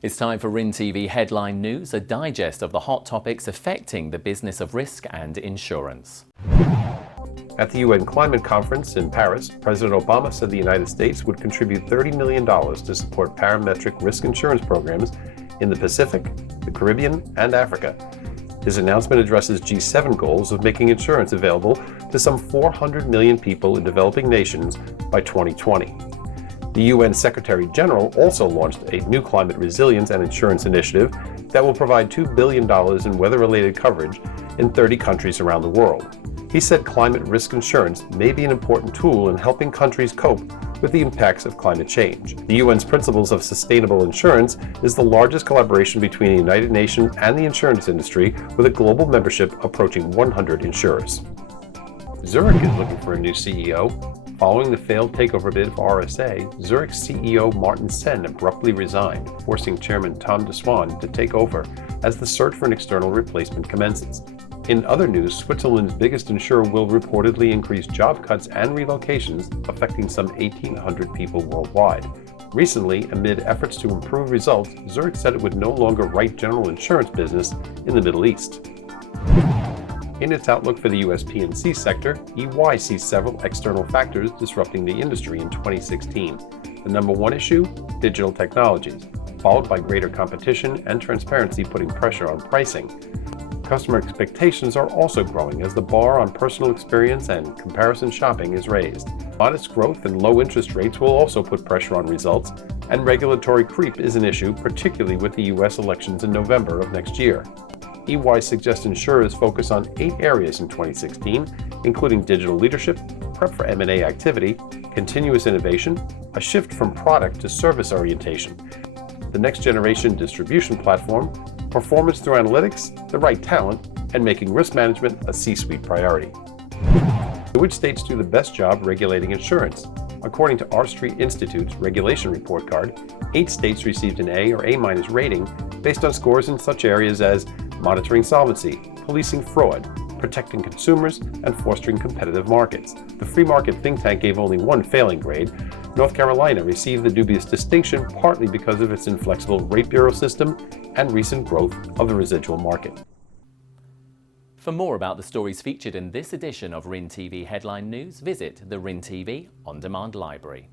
It's time for RIN TV Headline News, a digest of the hot topics affecting the business of risk and insurance. At the UN Climate Conference in Paris, President Obama said the United States would contribute $30 million to support parametric-risk insurance programs in the Pacific, the Caribbean, and Africa. His announcement addresses G7 goals of making insurance available to some 400 million people in developing nations by 2020. The UN Secretary General also launched a new climate resilience and insurance initiative that will provide $2 billion in weather-related coverage in 30 countries around the world. He said climate risk insurance may be an important tool in helping countries cope with the impacts of climate change. The UN's Principles of Sustainable Insurance is the largest collaboration between the United Nations and the insurance industry, with a global membership approaching 100 insurers. Zurich is looking for a new CEO. Following the failed takeover bid for RSA, Zurich CEO Martin Senn abruptly resigned, forcing Chairman Tom de Swan to take over as the search for an external replacement commences. In other news, Switzerland's biggest insurer will reportedly increase job cuts and relocations, affecting some 1,800 people worldwide. Recently, amid efforts to improve results, Zurich said it would no longer write general insurance business in the Middle East. In its outlook for the U.S. P&C sector, EY sees several external factors disrupting the industry in 2016. The number one issue? Digital technologies, followed by greater competition and transparency putting pressure on pricing. Customer expectations are also growing as the bar on personal experience and comparison shopping is raised. Modest growth and low interest rates will also put pressure on results, and regulatory creep is an issue, particularly with the U.S. elections in November of next year. EY suggests insurers focus on 8 areas in 2016, including digital leadership, prep for M&A activity, continuous innovation, a shift from product to service orientation, the next generation distribution platform, performance through analytics, the right talent, and making risk management a C-suite priority. Which states do the best job regulating insurance? According to R Street Institute's regulation report card, 8 states received an A or A- rating based on scores in such areas as monitoring solvency, policing fraud, protecting consumers, and fostering competitive markets. The free market think tank gave only 1 failing grade. North Carolina received the dubious distinction partly because of its inflexible rate bureau system and recent growth of the residual market. For more about the stories featured in this edition of RIN TV Headline News, visit the RIN TV On Demand Library.